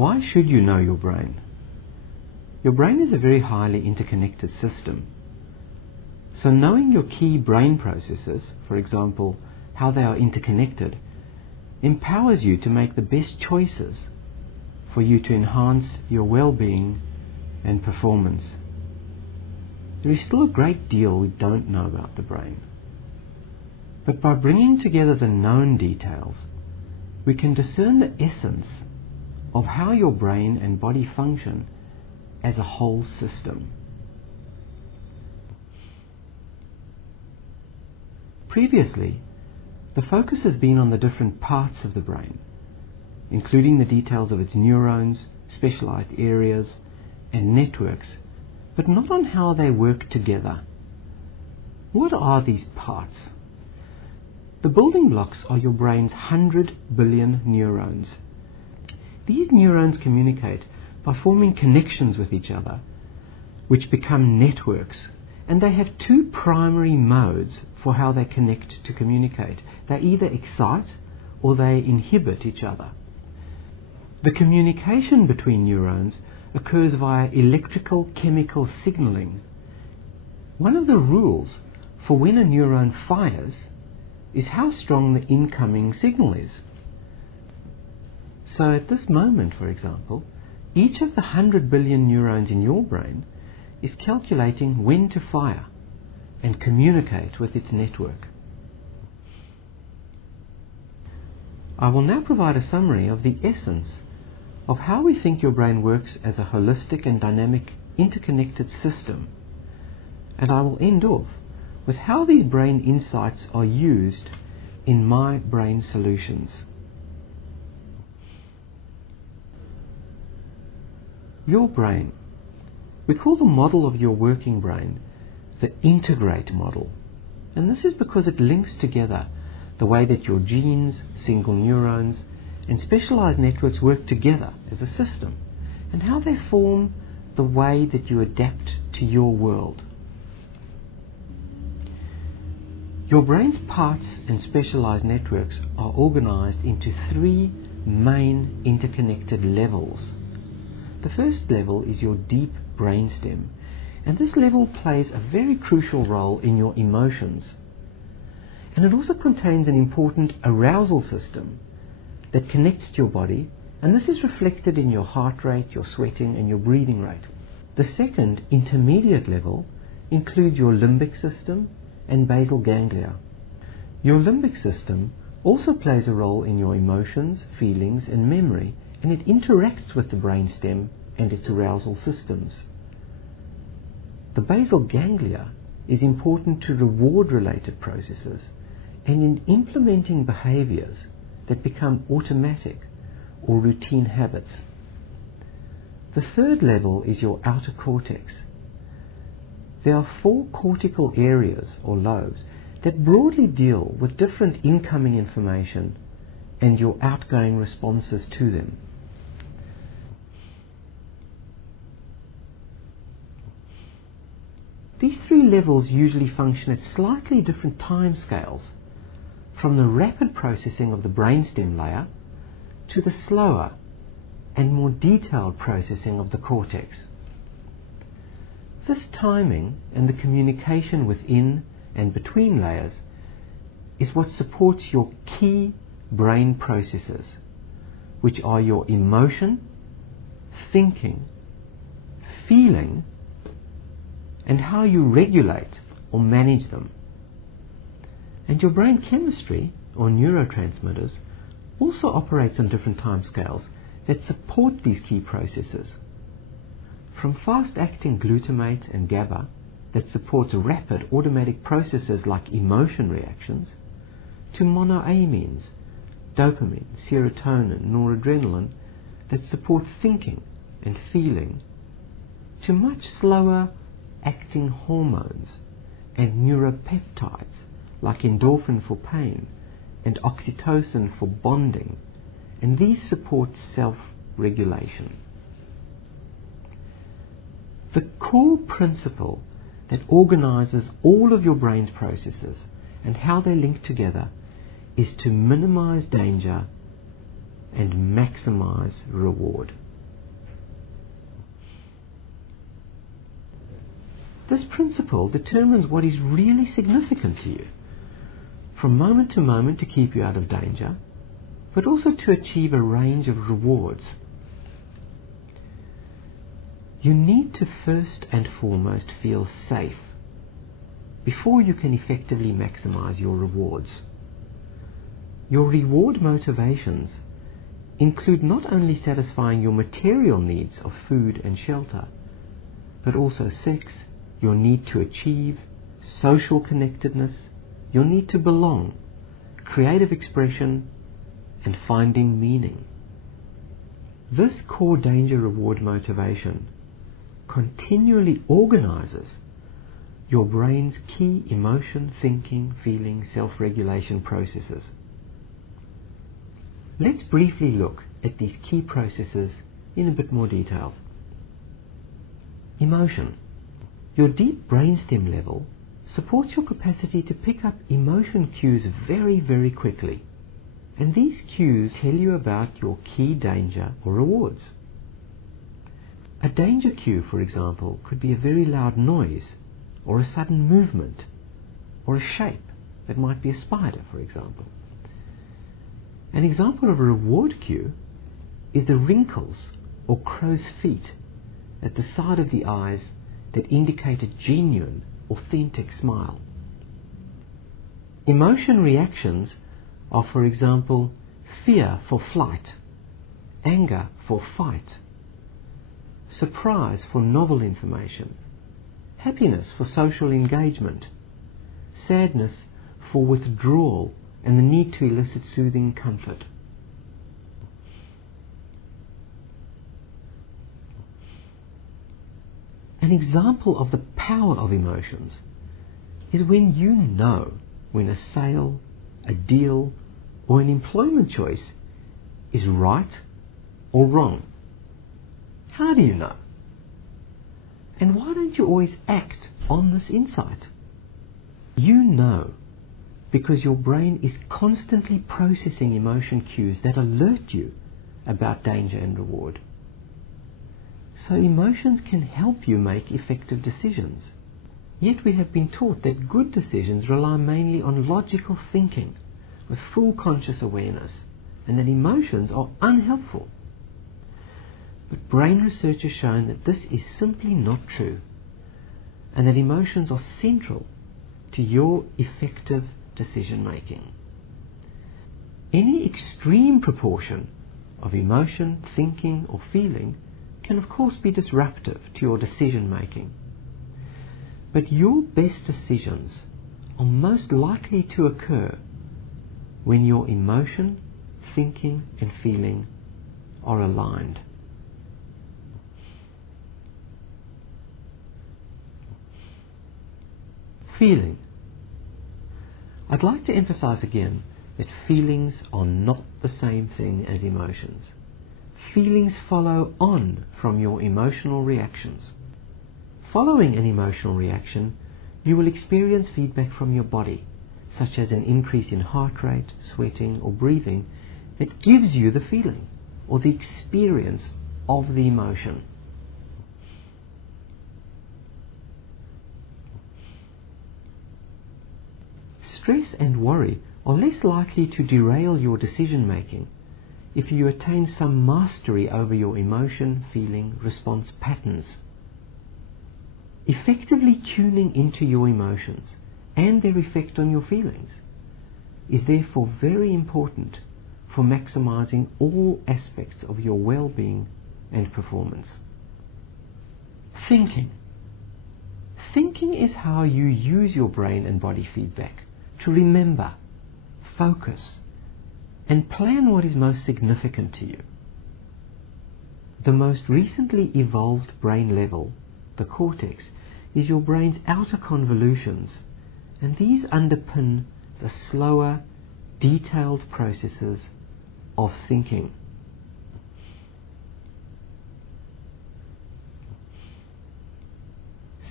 Why should you know your brain? Your brain is a very highly interconnected system. So knowing your key brain processes, for example, how they are interconnected, empowers you to make the best choices for you to enhance your well-being and performance. There is still a great deal we don't know about the brain. But by bringing together the known details, we can discern the essence of how your brain and body function as a whole system. Previously, the focus has been on the different parts of the brain, including the details of its neurons, specialized areas, and networks, but not on how they work together. What are these parts? The building blocks are your brain's 100 billion neurons. These neurons communicate by forming connections with each other, which become networks, and they have two primary modes for how they connect to communicate. They either excite or they inhibit each other. The communication between neurons occurs via electrical chemical signaling. One of the rules for when a neuron fires is how strong the incoming signal is. So at this moment, for example, each of the 100 billion neurons in your brain is calculating when to fire and communicate with its network. I will now provide a summary of the essence of how we think your brain works as a holistic and dynamic interconnected system, and I will end off with how these brain insights are used in my brain solutions. Your brain. We call the model of your working brain the integrate model, and this is because it links together the way that your genes, single neurons, and specialized networks work together as a system, and how they form the way that you adapt to your world. Your brain's parts and specialized networks are organized into three main interconnected levels. The first level is your deep brainstem, and this level plays a very crucial role in your emotions. And it also contains an important arousal system that connects to your body, and this is reflected in your heart rate, your sweating, and your breathing rate. The second, intermediate level includes your limbic system and basal ganglia. Your limbic system also plays a role in your emotions, feelings, and memory, and it interacts with the brainstem and its arousal systems. The basal ganglia is important to reward-related processes and in implementing behaviors that become automatic or routine habits. The third level is your outer cortex. There are 4 cortical areas or lobes that broadly deal with different incoming information and your outgoing responses to them. These 3 levels usually function at slightly different time scales, from the rapid processing of the brainstem layer to the slower and more detailed processing of the cortex. This timing and the communication within and between layers is what supports your key brain processes, which are your emotion, thinking, feeling, and how you regulate or manage them. And your brain chemistry, or neurotransmitters, also operates on different timescales that support these key processes. From fast-acting glutamate and GABA that supports rapid automatic processes like emotion reactions, to monoamines, dopamine, serotonin, noradrenaline that support thinking and feeling, to much slower acting hormones and neuropeptides like endorphin for pain and oxytocin for bonding, and these support self-regulation. The core principle that organizes all of your brain's processes and how they link together is to minimize danger and maximize reward. This principle determines what is really significant to you, from moment to moment to keep you out of danger, but also to achieve a range of rewards. You need to first and foremost feel safe before you can effectively maximize your rewards. Your reward motivations include not only satisfying your material needs of food and shelter, but also sex, your need to achieve, social connectedness, your need to belong, creative expression, and finding meaning. This core danger reward motivation continually organizes your brain's key emotion, thinking, feeling, self-regulation processes. Let's briefly look at these key processes in a bit more detail. Emotion. Your deep brainstem level supports your capacity to pick up emotion cues very, very quickly. And these cues tell you about your key danger or rewards. A danger cue, for example, could be a very loud noise, or a sudden movement, or a shape that might be a spider, for example. An example of a reward cue is the wrinkles or crow's feet at the side of the eyes that indicate a genuine, authentic smile. Emotion reactions are, for example, fear for flight, anger for fight, surprise for novel information, happiness for social engagement, sadness for withdrawal and the need to elicit soothing comfort. An example of the power of emotions is when you know when a sale, a deal, or an employment choice is right or wrong. How do you know? And why don't you always act on this insight? You know because your brain is constantly processing emotion cues that alert you about danger and reward. So emotions can help you make effective decisions. Yet we have been taught that good decisions rely mainly on logical thinking with full conscious awareness, and that emotions are unhelpful. But brain research has shown that this is simply not true, and that emotions are central to your effective decision making. Any extreme proportion of emotion, thinking, or feeling can of course be disruptive to your decision making. But your best decisions are most likely to occur when your emotion, thinking, and feeling are aligned. Feeling. I'd like to emphasize again that feelings are not the same thing as emotions. Feelings follow on from your emotional reactions. Following an emotional reaction, you will experience feedback from your body, such as an increase in heart rate, sweating, or breathing, that gives you the feeling or the experience of the emotion. Stress and worry are less likely to derail your decision making if you attain some mastery over your emotion, feeling, response patterns. Effectively tuning into your emotions and their effect on your feelings is therefore very important for maximizing all aspects of your well-being and performance. Thinking. Thinking is how you use your brain and body feedback to remember, focus, and plan what is most significant to you. The most recently evolved brain level, the cortex, is your brain's outer convolutions, and these underpin the slower, detailed processes of thinking.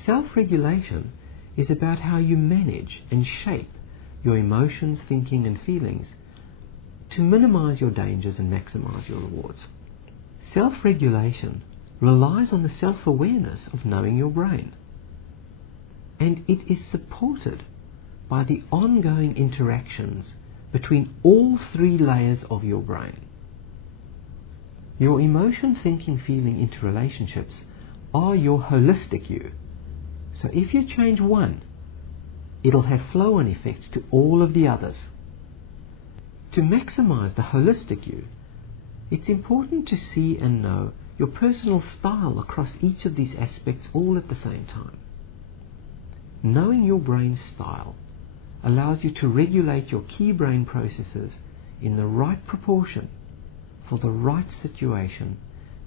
Self-regulation is about how you manage and shape your emotions, thinking, and feelings to minimize your dangers and maximize your rewards. Self-regulation relies on the self-awareness of knowing your brain. and it is supported by the ongoing interactions between all three layers of your brain. Your emotion, thinking, feeling, interrelationships are your holistic you. So if you change one, it'll have flow-on effects to all of the others. To maximize the holistic you, it's important to see and know your personal style across each of these aspects all at the same time. Knowing your brain's style allows you to regulate your key brain processes in the right proportion for the right situation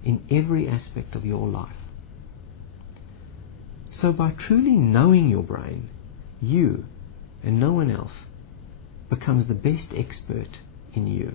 in every aspect of your life. So by truly knowing your brain, you and no one else becomes the best expert in you.